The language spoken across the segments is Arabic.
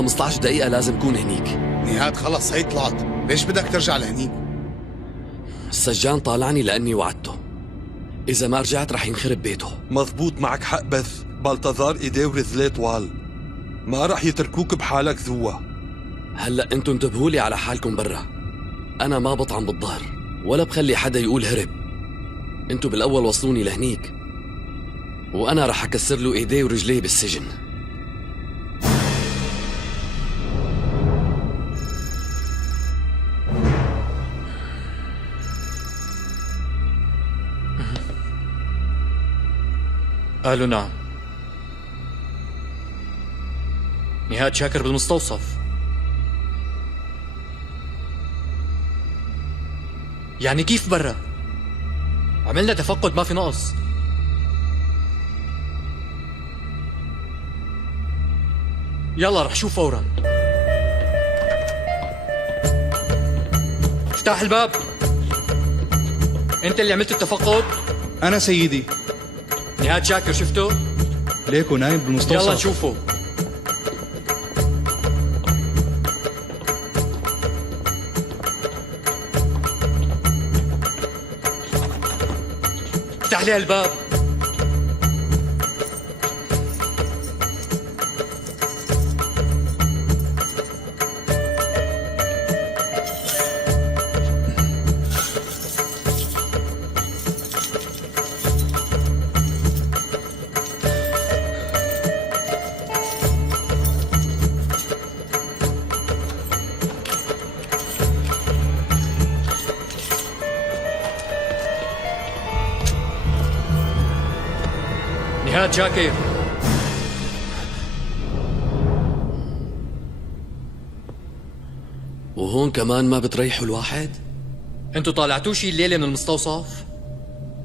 15 دقيقة لازم كون هنيك. نهاد خلص هي طلعت، ليش بدك ترجع لهنيك؟ السجان طالعني لأني وعدته، إذا ما رجعت رح ينخرب بيته. مضبوط، معك حق، بس بالتزار ايديه ورجليه طوال، ما رح يتركوك بحالك جوا. هلأ انتو انتبهوا لي على حالكم برا، أنا ما بطعن بالظهر ولا بخلي حدا يقول هرب. انتو بالأول وصلوني لهنيك وأنا رح أكسر له إيديه ورجليه بالسجن. قالوا نعم. نهاد شاكر بالمستوصف. يعني كيف برا؟ عملنا تفقد ما في نقص. يلا رح شوف فورا. افتح الباب. انت اللي عملت التفقد؟ أنا سيدي. نهاد شاكر شفته؟ ليكو نايم بالمستوصف. يلا نشوفه. افتح لي الباب. نهاد شاكر. وهون كمان ما بتريحوا الواحد؟ انتوا طالعتوا شي الليلة من المستوصف؟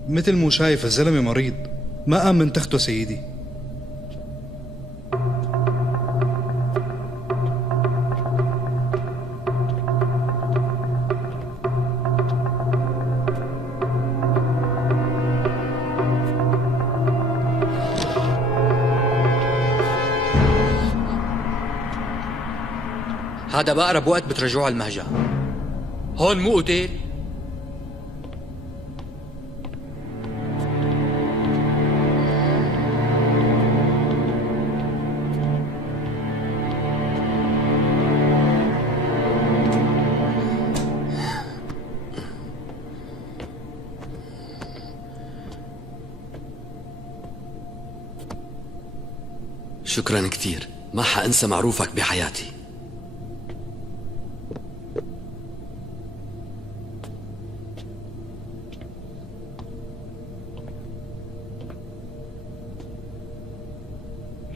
مثل مو شايف الزلمة مريض، ما قام من تخته سيدي. هذا بأقرب وقت بترجعوه على المهجع. هون مو اوتيل. شكرا كثير، ما حأنسى معروفك بحياتي.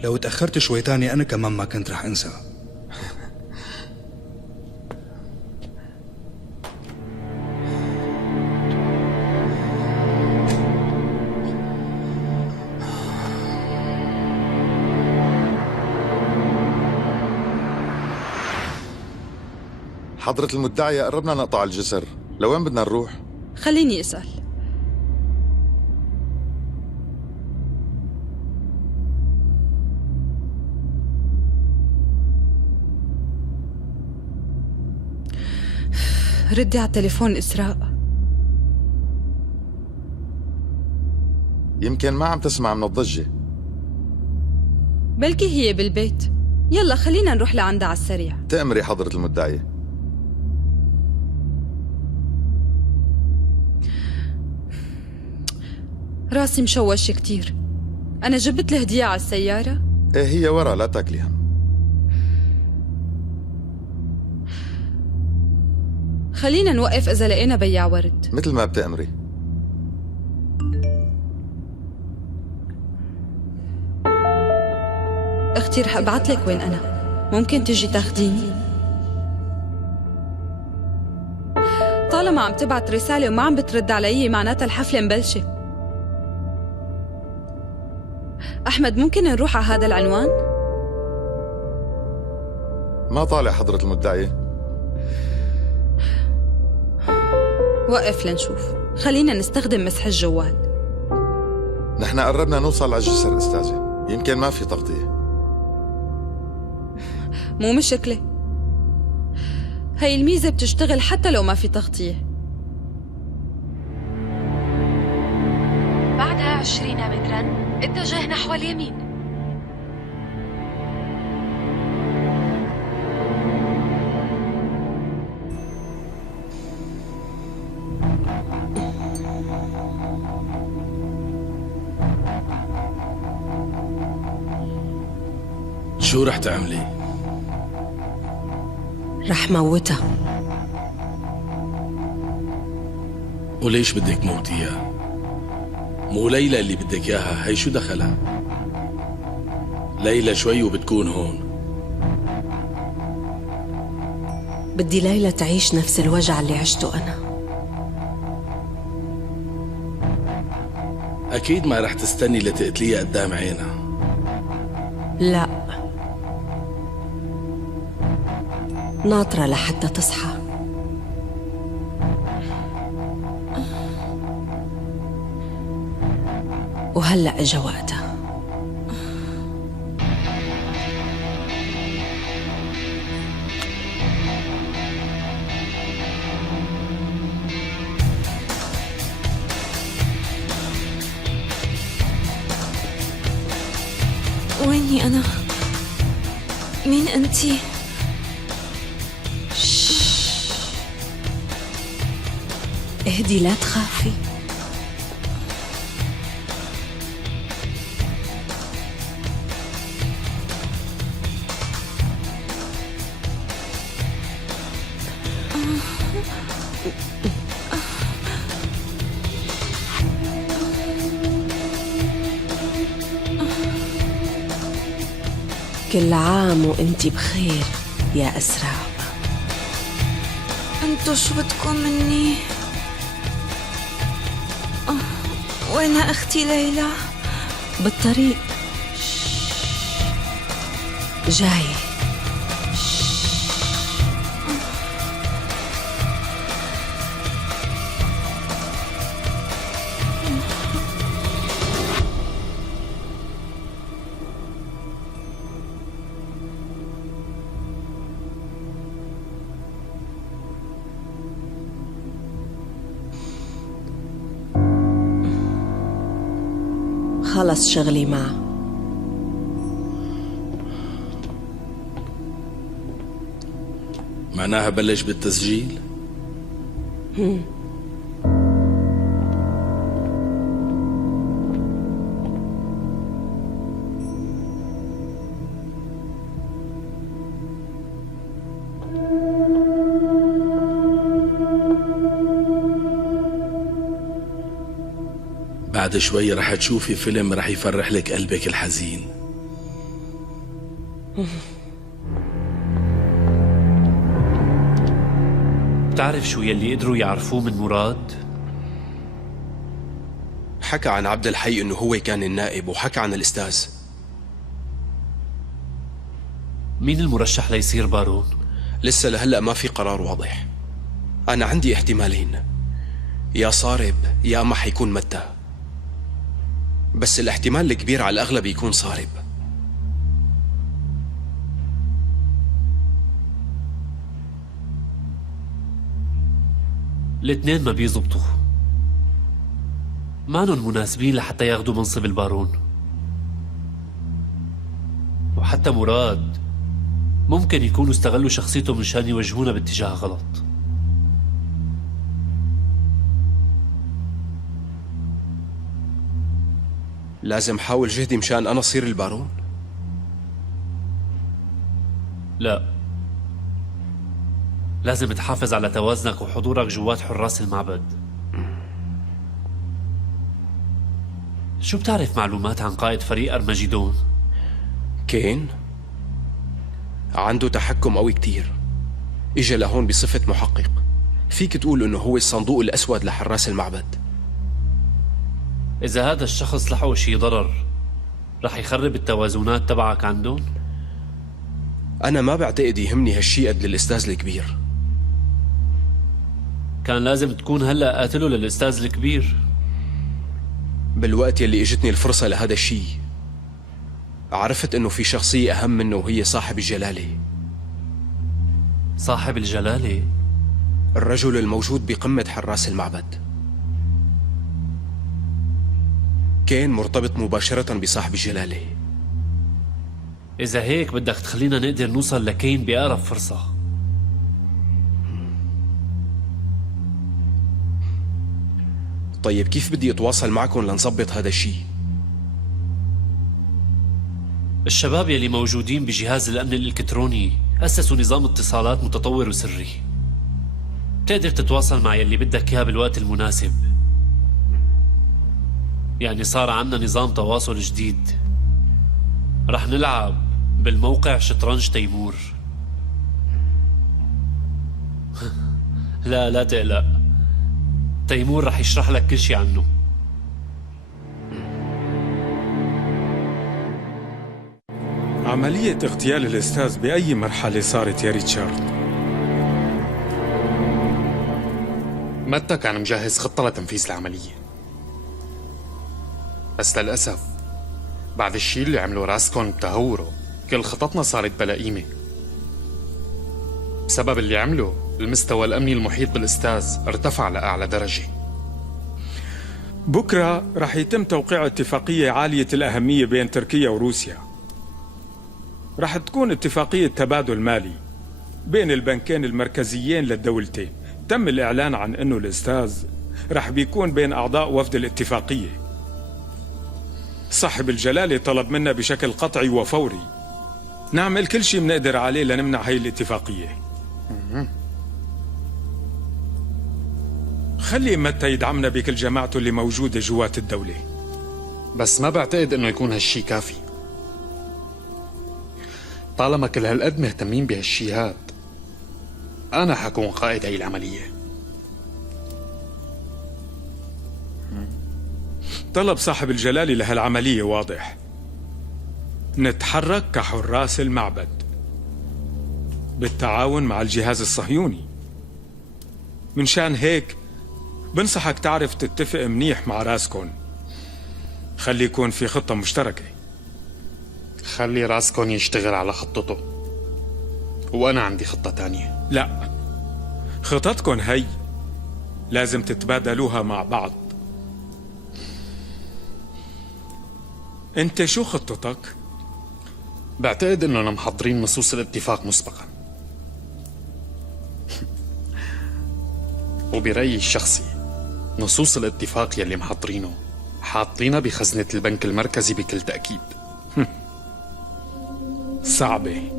لو تأخرت شوي تاني أنا كمان ما كنت رح أنسى. حضرة المدعية قربنا نقطع الجسر، لوين بدنا نروح؟ خليني أسأل. ردي على التليفون إسراء. يمكن ما عم تسمع من الضجة. بلكي هي بالبيت. يلا خلينا نروح لعندها على السريع. تأمري حضرة المدعية. راسي مشوش كتير. أنا جبت الهدية على السيارة. ايه هي ورا، لا تاكلي هم. خلينا نوقف إذا لقينا بياع ورد. مثل ما بتأمري. أختي رح أبعت لك وين أنا، ممكن تيجي تاخديني؟ طالما عم تبعت رسالة وما عم بترد علي معناتها الحفلة مبلشة. أحمد ممكن نروح على هذا العنوان؟ ما طالع حضرة المدعية. وقف لنشوف، خلينا نستخدم مسح الجوال. نحن قربنا نوصل على الجسر أستاذة، يمكن ما في تغطية. مو مشكلة. هاي الميزة بتشتغل حتى لو ما في تغطية. بعد 20 مترا اتجه نحو اليمين. شو رح تعملي؟ رح موتها. وليش بدك موتيها؟ مو ليلى اللي بدك اياها، هي شو دخلها؟ ليلى شوي وبتكون هون. بدي ليلى تعيش نفس الوجع اللي عشته أنا. أكيد ما رح تستني لتقتليها قدام عينها. لا، ناطرة لحتى تصحى. وهلأ إجا وقتها. ويني أنا؟ مين أنتي؟ اهدي لا تخافي. كل عام وانتي بخير يا أسراء. انتو شو بدكم مني؟ وين أختي ليلى؟ بالطريق جاي. خلص شغلي معه. معناها بلش بالتسجيل؟ بعد شوي رح تشوفي فيلم رح يفرح لك قلبك الحزين. بتعرف شو يلي قدروا يعرفوه من مراد؟ حكى عن عبد الحي انه هو كان النائب، وحكى عن الاستاذ. مين المرشح ليصير بارون؟ لسه لهلا ما في قرار واضح. انا عندي احتمالين، يا صارب يا اما حيكون متى، بس الاحتمال الكبير على الاغلب يكون صارب. الاثنين ما بيزبطوا، مانن مناسبين لحتى ياخدوا منصب البارون. وحتى مراد ممكن يكونوا استغلوا شخصيته مشان يوجهونا باتجاه غلط. لازم حاول جهدي مشان انا اصير البارون؟ لا، لازم تحافظ على توازنك وحضورك جوات حراس المعبد. شو بتعرف معلومات عن قائد فريق أرمجيدون؟ كين عنده تحكم قوي كتير. اجا لهون بصفة محقق، فيك تقول انه هو الصندوق الاسود لحراس المعبد. إذا هذا الشخص لحقه شي ضرر رح يخرب التوازنات تبعك عندهم؟ أنا ما بعتقد يهمني هالشي قد للأستاذ الكبير. كان لازم تكون هلأ قاتله للأستاذ الكبير. بالوقت يلي اجتني الفرصة لهذا الشي عرفت انه في شخصية أهم منه وهي صاحب الجلالة. صاحب الجلالة؟ الرجل الموجود بقمة حراس المعبد كان مرتبط مباشرة بصاحب الجلالة. إذا هيك بدك تخلينا نقدر نوصل لكين بأقرب فرصة. طيب كيف بدي أتواصل معكم لنظبط هذا الشيء؟ الشباب يلي موجودين بجهاز الأمن الإلكتروني أسسوا نظام اتصالات متطور وسري. بتقدر تتواصل مع يلي بدك إياه بالوقت المناسب. يعني صار عنا نظام تواصل جديد. رح نلعب بالموقع شطرنج تيمور. لا تقلق، تيمور رح يشرح لك كل شي عنه. عملية اغتيال الأستاذ بأي مرحلة صارت يا ريتشارد؟ متى كان مجهز خطة لتنفيذ العملية، بس للأسف بعد الشيء اللي عمله راسكون بتهوره كل خططنا صارت بلا قيمة. بسبب اللي عمله المستوى الأمني المحيط بالأستاذ ارتفع لأعلى درجة. بكرة رح يتم توقيع اتفاقية عالية الأهمية بين تركيا وروسيا. رح تكون اتفاقية تبادل مالي بين البنكين المركزيين للدولتين. تم الإعلان عن أنه الأستاذ رح بيكون بين أعضاء وفد الاتفاقية. صاحب الجلالة طلب منا بشكل قطعي وفوري نعمل كل شيء منقدر عليه لنمنع هاي الاتفاقية. خلي متى يدعمنا بكل جماعته اللي موجودة جوات الدولة. بس ما بعتقد انه يكون هالشي كافي. طالما كل هالقد مهتمين بهالشي هاد، أنا حكون قائد هاي العملية. طلب صاحب الجلالة لهالعملية واضح: نتحرك كحراس المعبد بالتعاون مع الجهاز الصهيوني. من شان هيك بنصحك تعرف تتفق منيح مع راسكون. خلي يكون في خطة مشتركة. خلي راسكون يشتغل على خطته، وأنا عندي خطة تانية. لا، خطتكن هي لازم تتبادلوها مع بعض. انت شو خطتك؟ بعتقد اننا محضرين نصوص الاتفاق مسبقا، وبرأيي الشخصي نصوص الاتفاق يلي محضرينه حاطينها بخزنة البنك المركزي بكل تأكيد. صعبة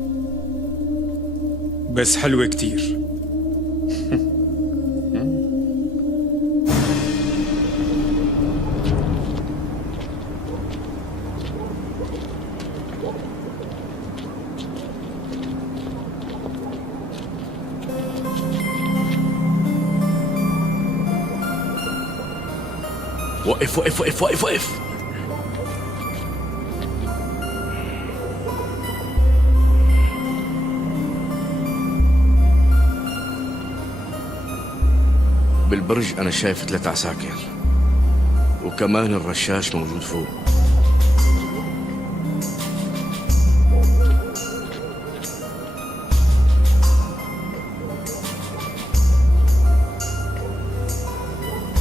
بس حلوة كتير. وقف وقف وقف وقف وقف. بالبرج أنا شايف 3 عساكر، وكمان الرشاش موجود فوق.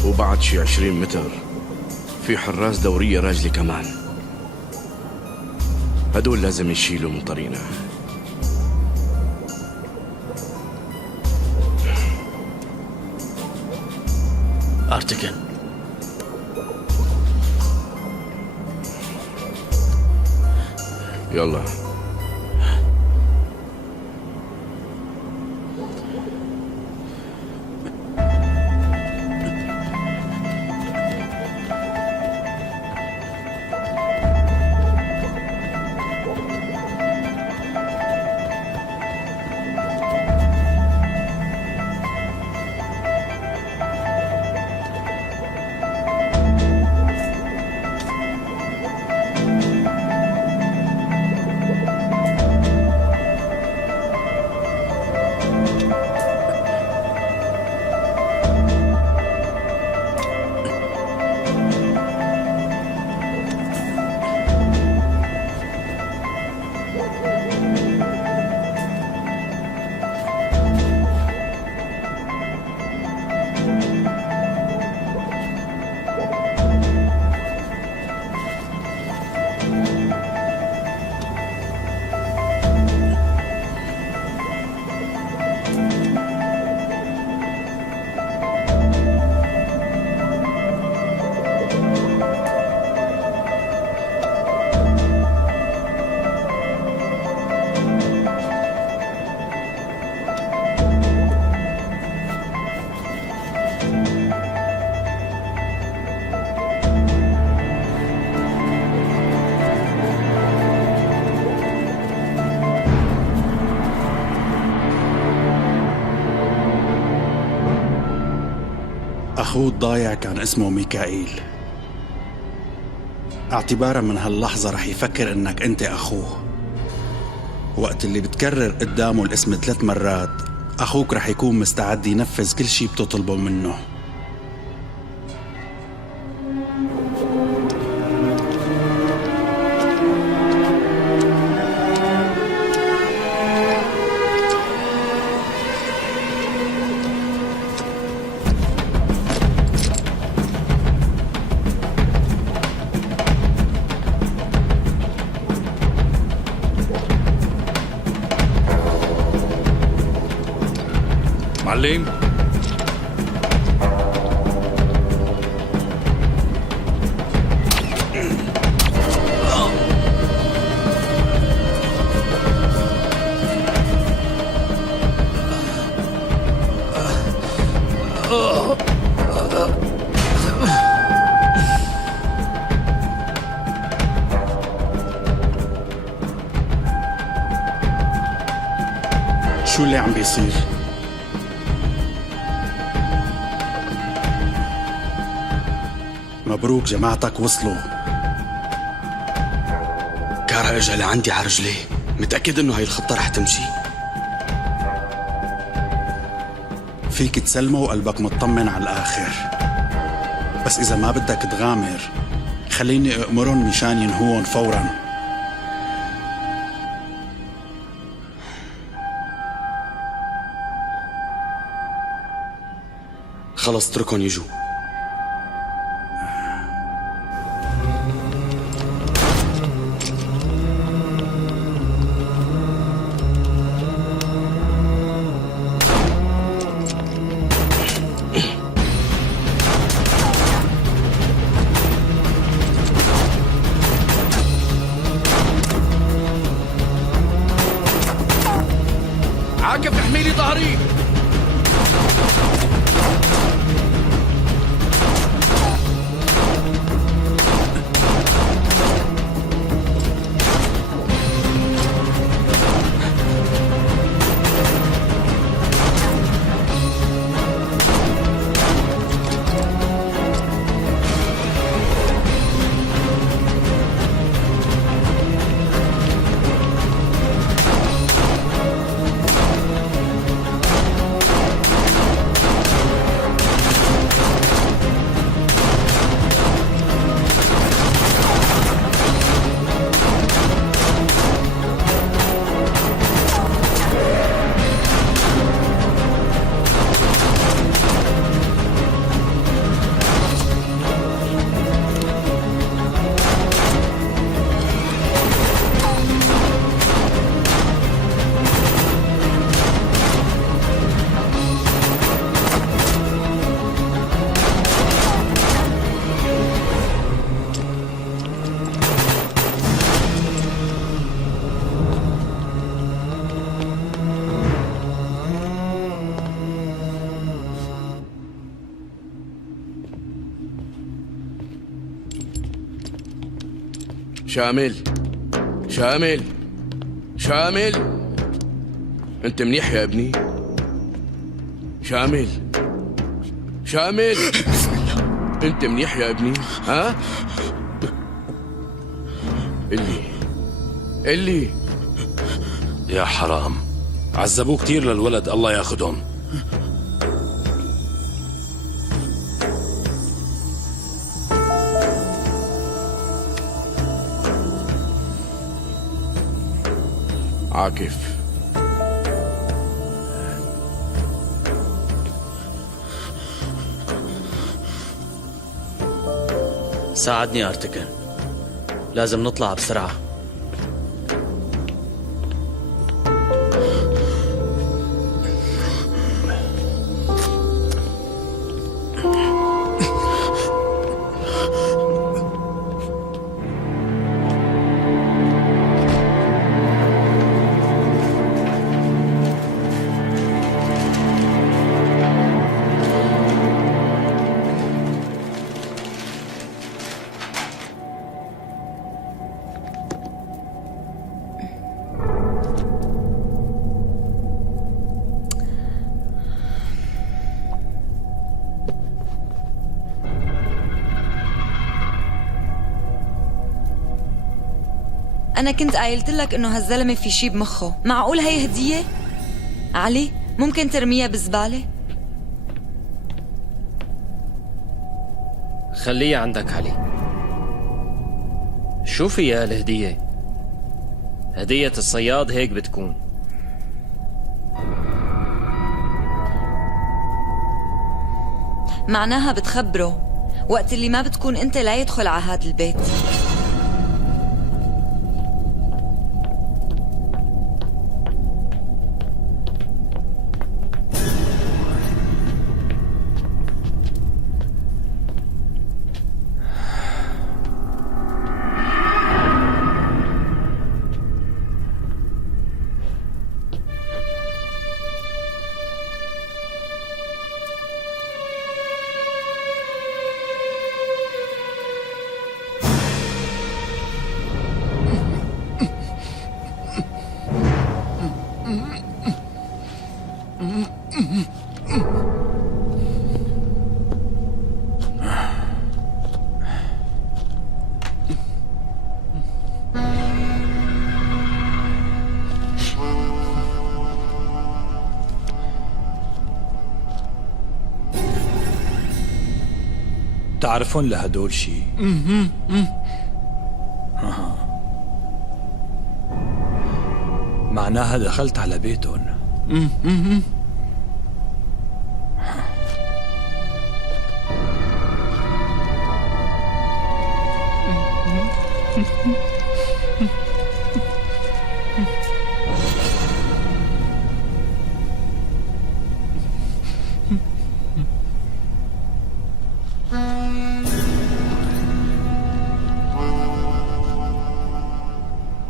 وبعد شي 20 متر في حراس دورية راجلة كمان. هدول لازم يشيلوا من طريقنا. أرتكن، يلا. أخوه الضايع كان اسمه ميكائيل. اعتبارا من هاللحظة رح يفكر إنك أنت أخوه. وقت اللي بتكرر قدامه الاسم 3 مرات أخوك رح يكون مستعد ينفذ كل شي بتطلبه منه. معلم، شو اللي عم بيصير؟ مبروك جماعتك وصلوا. كارا اجا لعندي على رجليه، متأكد انه هاي الخطة رح تمشي. فيك تسلمه وقلبك مطمن على الآخر، بس إذا ما بدك تغامر خليني أأمرهم مشان ينهوهم فوراً. خلص اتركهم يجوا. عاكف احمي لي ظهري. شامل، شامل، شامل، انت منيح يا ابني؟ شامل، شامل، انت منيح يا ابني؟ ها؟ اللي يا حرام، عذبوه كتير للولد، الله ياخدهم. عاكف، ساعدني أرتكن، لازم نطلع بسرعة. أنا كنت قايلت لك إنه هالزلمة في شي بمخه. معقول هي هدية؟ علي ممكن ترميها بالزبالة؟ خليها عندك علي. شو فيها الهدية؟ هدية الصياد هيك بتكون. معناها بتخبره وقت اللي ما بتكون انت لا يدخل على هذا البيت. تعرفون لهدول شي؟ معناها دخلت على بيتهم.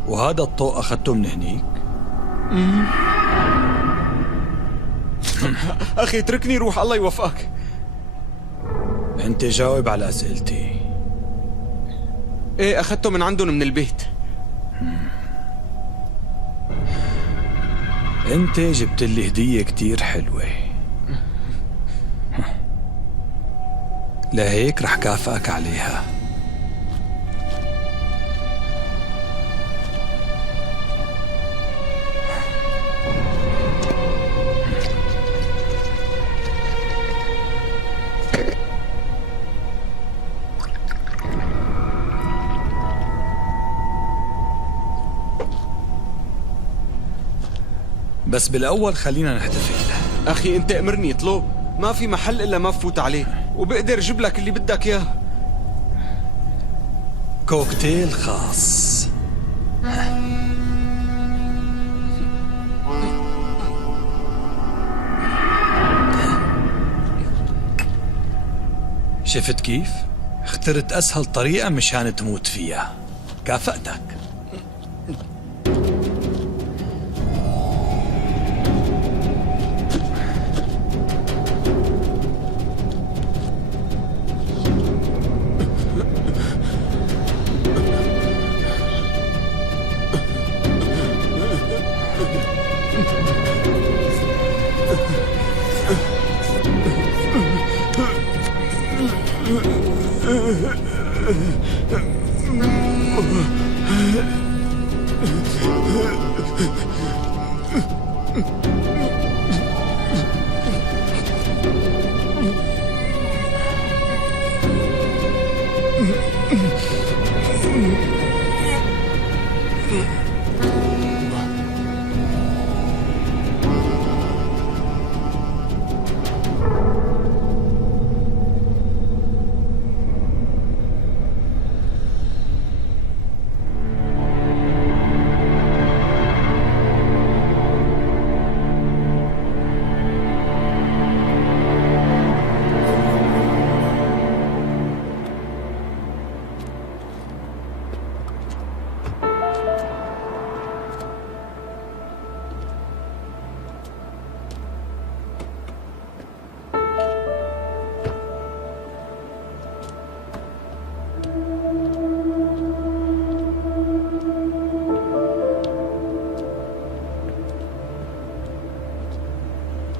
وهذا الطوق أخذته من هنيك؟ أخي اتركني روح، الله يوفقك. أنت جاوب على أسئلتي. إيه أخذته من عندهم من البيت. أنت جبت لي هدية كتير حلوة، لهيك رح كافئك عليها. بس بالأول خلينا نحتفل. أخي أنت أمرني اطلب، ما في محل إلا ما بفوت عليه، وبقدر أجيب لك اللي بدك إياه. كوكتيل خاص. شفت كيف؟ اخترت أسهل طريقة مشان تموت فيها. كافأتك.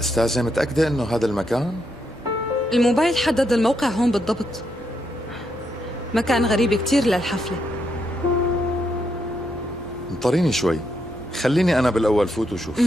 أستاذة متأكدة إنه هذا المكان؟ الموبايل حدد الموقع هون بالضبط. مكان غريب كتير للحفلة. انطريني شوي، خليني أنا بالأول فوت وشوف.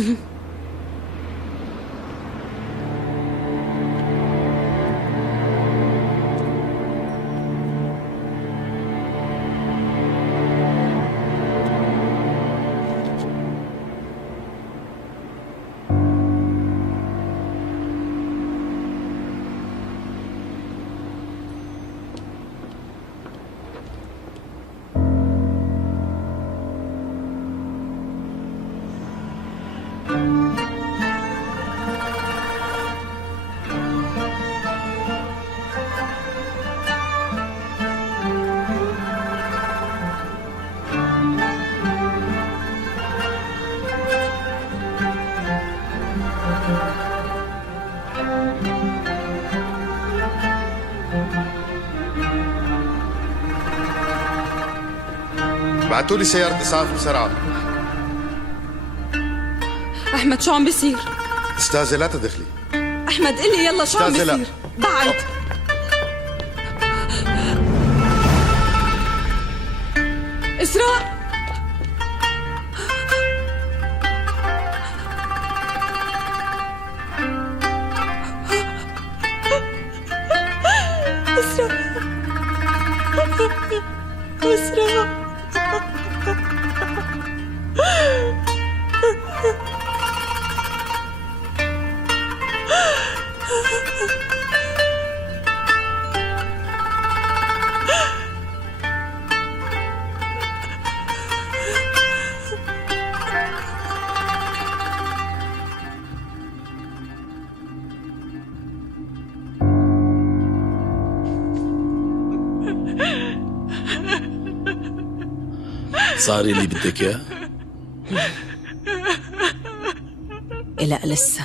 بعتوا لي سيارة إسعاف بسرعة. أحمد شو عم بيصير؟ استاذة لا تدخلي. أحمد قلي يلا شو عم بيصير؟ بعد إسراء. إسراء صار اللي بدك اياه؟ لا لسه.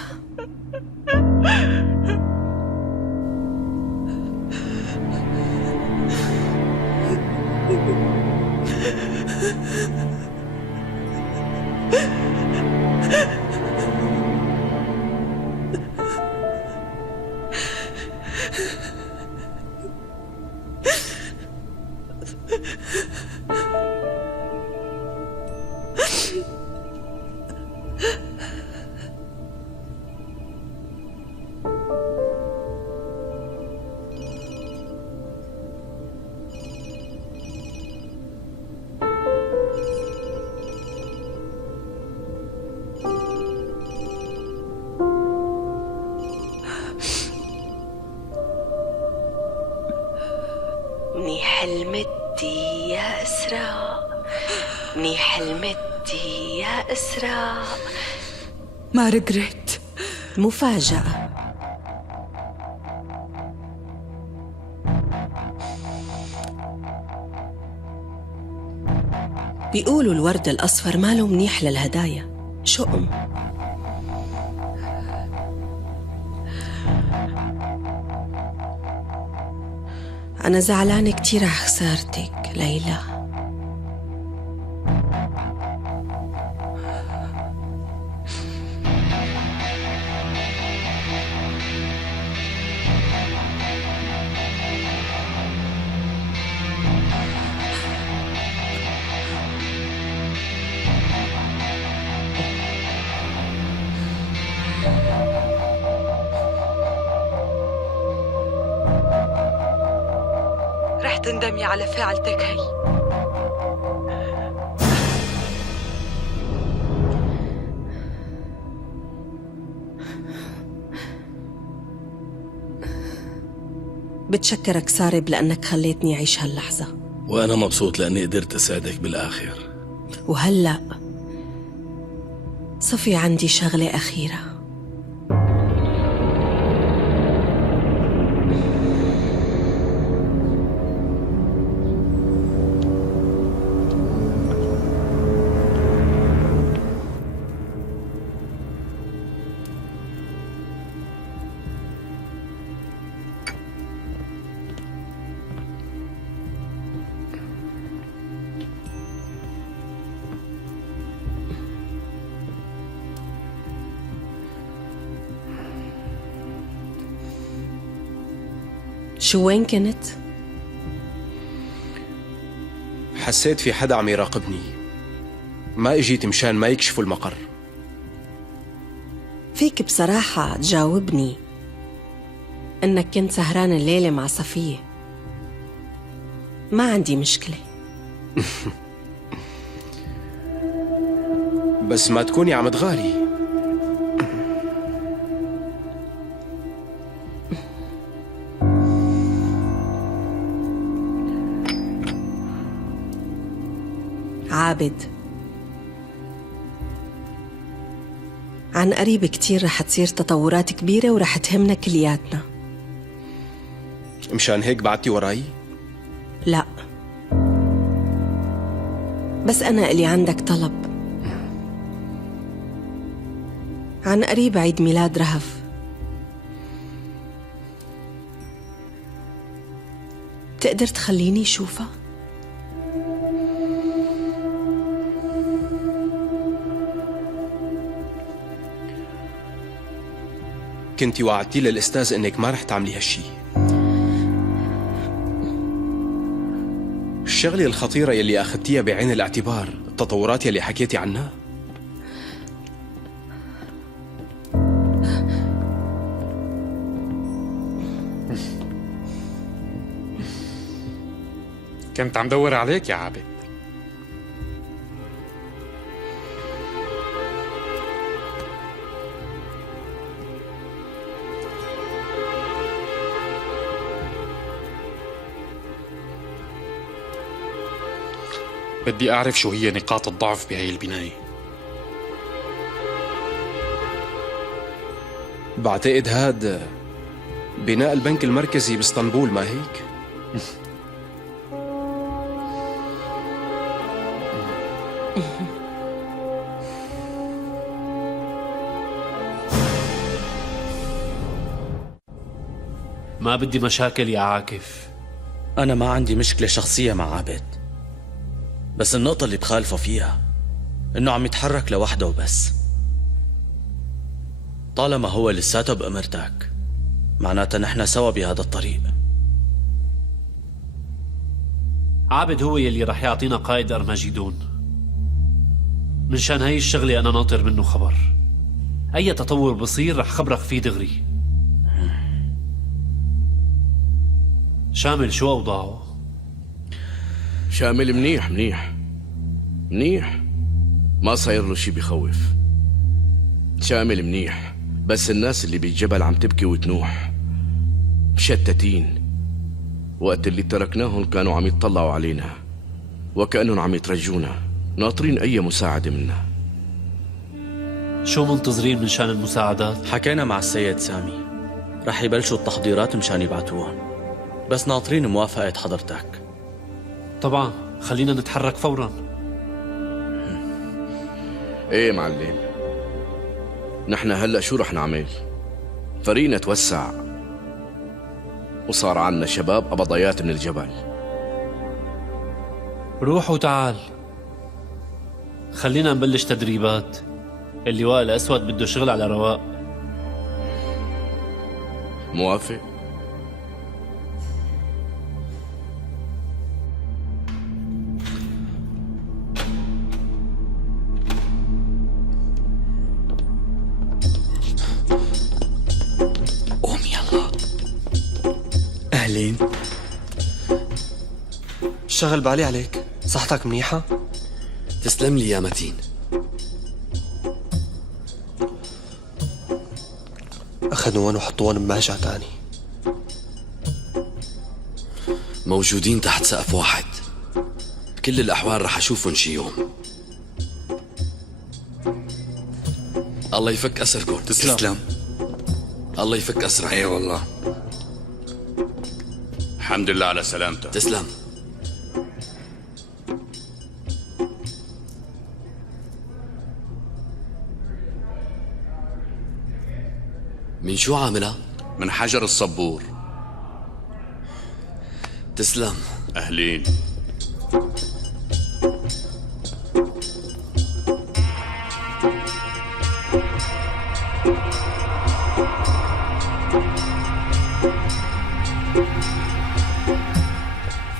مني حلمتي يا إسراء، مني حلمتي يا إسراء. ما رجرت. مفاجأة. بيقولوا الورد الأصفر ماله منيح للهدايا. شؤم. أنا زعلانة كتير على خسارتك ليلى. رح تندمي على فعلتك هي. بتشكرك سارب لأنك خليتني أعيش هاللحظة. وأنا مبسوط لأني قدرت أساعدك بالآخر. وهلأ صفي عندي شغلة أخيرة. شو وين كنت؟ حسيت في حدا عم يراقبني، ما اجيت مشان ما يكشفوا المقر. فيك بصراحة تجاوبني إنك كنت سهران الليلة مع صفية؟ ما عندي مشكلة. بس ما تكوني عم تغاري. عابد، عن قريب كتير رح تصير تطورات كبيرة ورح تهمنا كلياتنا. مشان هيك بعدتي وراي؟ لا، بس أنا إلي عندك طلب. عن قريب عيد ميلاد رهف، تقدر تخليني شوفها؟ كنتي وعدتي للأستاذ إنك ما رح تعملي هالشي. الشغلة الخطيرة يلي أخذتيها بعين الاعتبار التطورات يلي حكيتي عنها. كنت عم دور عليك يا عابد. بدي أعرف شو هي نقاط الضعف بهاي البناية. بعتقد هاد بناء البنك المركزي باسطنبول، ما هيك؟ ما بدي مشاكل يا عاكف. أنا ما عندي مشكلة شخصية مع عابد، بس النقطة اللي بخالفه فيها إنه عم يتحرك لوحده وبس. طالما هو لساته بأمرتك معناتها نحن سوا بهذا الطريق. عابد هو يلي رح يعطينا قائد أرماجيدون. من شان هاي الشغلة أنا ناطر منه خبر. أي تطور بصير رح خبرك فيه دغري. شامل شو أوضاعه؟ شامل منيح منيح منيح، ما صاير له شي بخوف. شامل منيح، بس الناس اللي بالجبل عم تبكي وتنوح، مشتتين. وقت اللي تركناهم كانوا عم يتطلعوا علينا وكأنهم عم يترجونا، ناطرين أي مساعدة منا. شو منتظرين من شان المساعدات؟ حكينا مع السيد سامي، رح يبلشوا التحضيرات مشان يبعتوهم، بس ناطرين موافقة حضرتك. طبعا، خلينا نتحرك فورا. ايه معلم، نحن هلأ شو رح نعمل؟ فريقنا توسع وصار عنا شباب قبضيات من الجبل. روح وتعال، خلينا نبلش تدريبات. اللواء الأسود بده شغل على رواق. موافق. قوم يلا. أهلين. الشغل بالي عليك، صحتك منيحة؟ تسلم لي يا متين. أخذوهم وحطوهم بمهجع تاني. موجودين تحت سقف واحد، بكل الأحوال رح أشوفهم شي يوم. الله يفك أسركم. تسلم. الله يفك أسرك. اي والله. الحمد لله على سلامتك. تسلم. من شو عاملها؟ من حجر الصبور. تسلم. أهلين.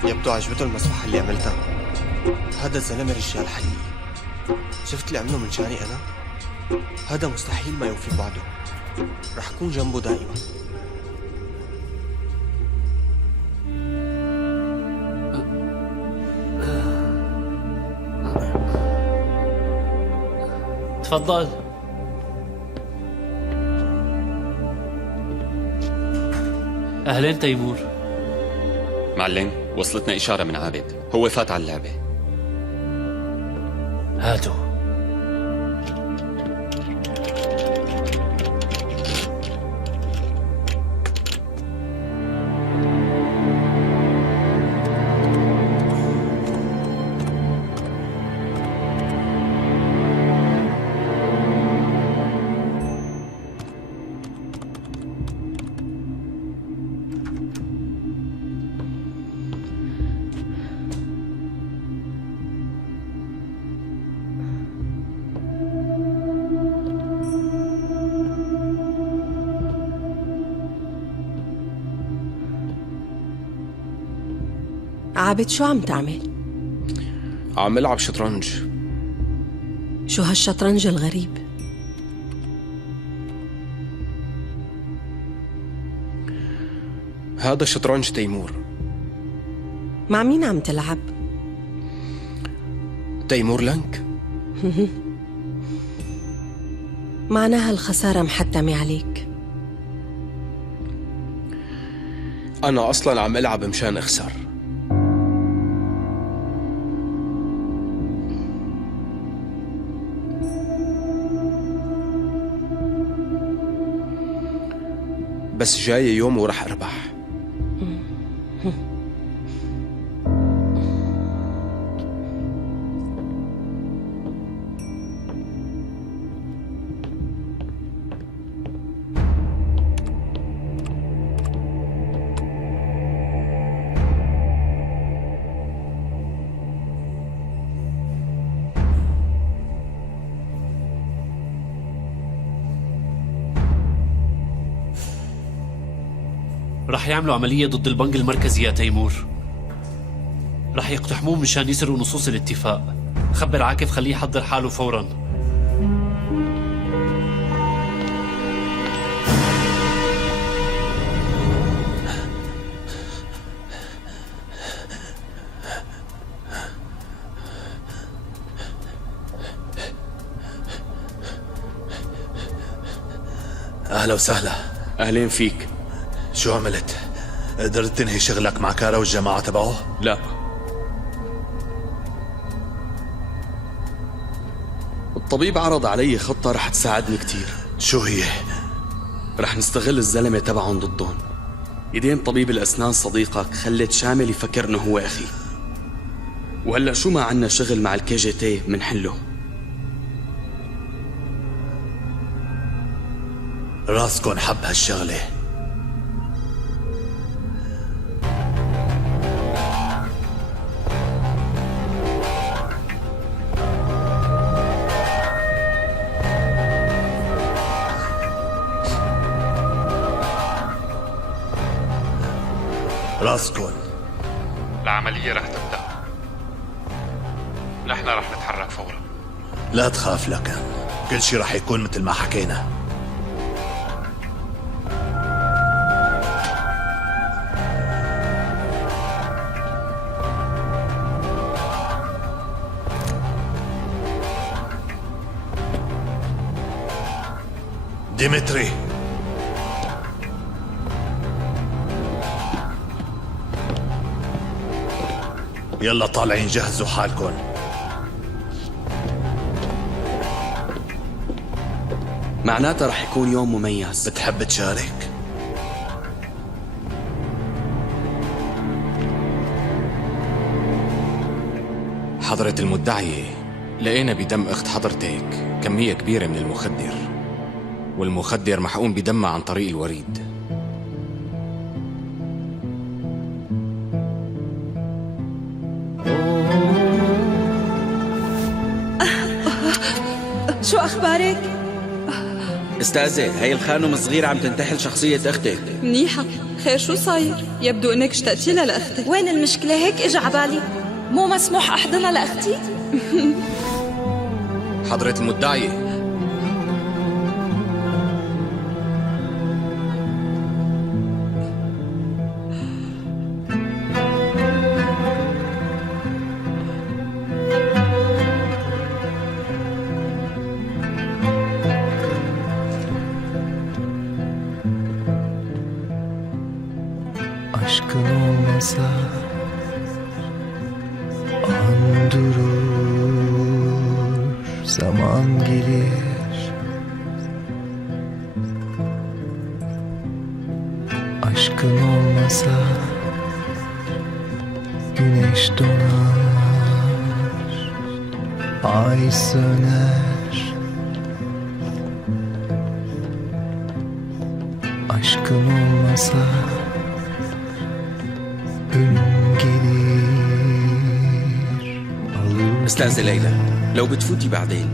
يبدو عجبته المسبحة اللي عملتها. هذا الزلمة رجال حقيقي. شفت اللي عمله من شاني أنا؟ هذا مستحيل ما يوفي بوعده. رح أكون جنبه دائما. تفضل. أهلين تيمور. معلم، وصلتنا إشارة من عابد، هو فات على اللعبة. هاتوا. عابد شو عم تعمل؟ عم ألعب شطرنج. شو هالشطرنج الغريب؟ هذا شطرنج تيمور. مع مين عم تلعب؟ تيمور لنك. معناها الخسارة محتمة عليك. أنا أصلا عم ألعب مشان أخسر. بس جاي يوم ورح أربح. رح يعملوا عملية ضد البنك المركزي يا تيمور. رح يقتحموه مشان يسرقوا نصوص الاتفاق. خبر عاكف خليه يحضر حاله فورا. أهلا وسهلا. أهلين فيك. شو عملت؟ قدرت تنهي شغلك مع كارا والجماعة تبعه؟ لا. الطبيب عرض علي خطة رح تساعدني كتير. شو هي؟ رح نستغل الزلمة تبعهم ضدهم. ايدين طبيب الأسنان صديقك خلت شامل يفكر انه هو أخي. وهلأ شو ما عنا شغل مع الكي جي تي منحله. راسكن حب هالشغلة. راسكن العملية رح تبدأ. نحن رح نتحرك فورا. لا تخاف لكن كل شي رح يكون مثل ما حكينا. ديمتري، يلا طالعين جهزوا حالكم. معناتها رح يكون يوم مميز. بتحب تشارك؟ حضرة المدعية، لقينا بدم أخت حضرتك كمية كبيرة من المخدر، والمخدر محقون بدمها عن طريق الوريد. شو أخبارك؟ استاذة، هي الخانم الصغيرة عم تنتحل شخصية أختك. منيحة. خير شو صاير؟ يبدو إنك اشتقتي لها لأختك. وين المشكلة؟ هيك إجا عبالي مو مسموح أحضنها لأختي؟ حضرة المدعي، Aşkın olmasa an durur, zaman gelir. Aşkın olmasa güneş donar, ay söner. Aşkın olmasa أستاذة ليلى، لو بتفوتي بعدين.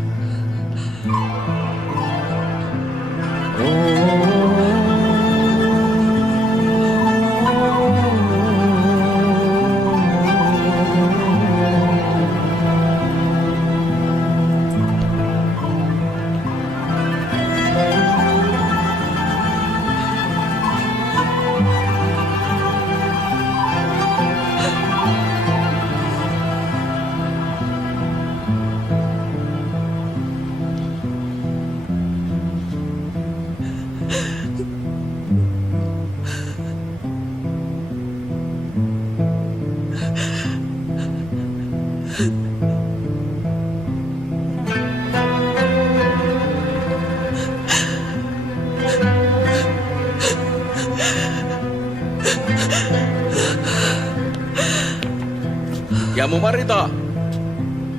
يا ممرضة،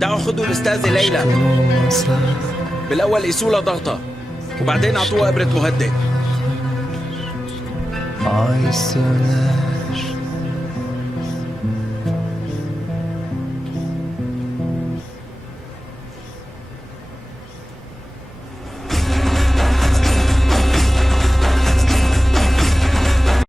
تعوا خذوا الأستاذة ليلى. بالأول قيسوا لها ضغطها، وبعدين أعطوها إبرة مهدئ. Ay söner.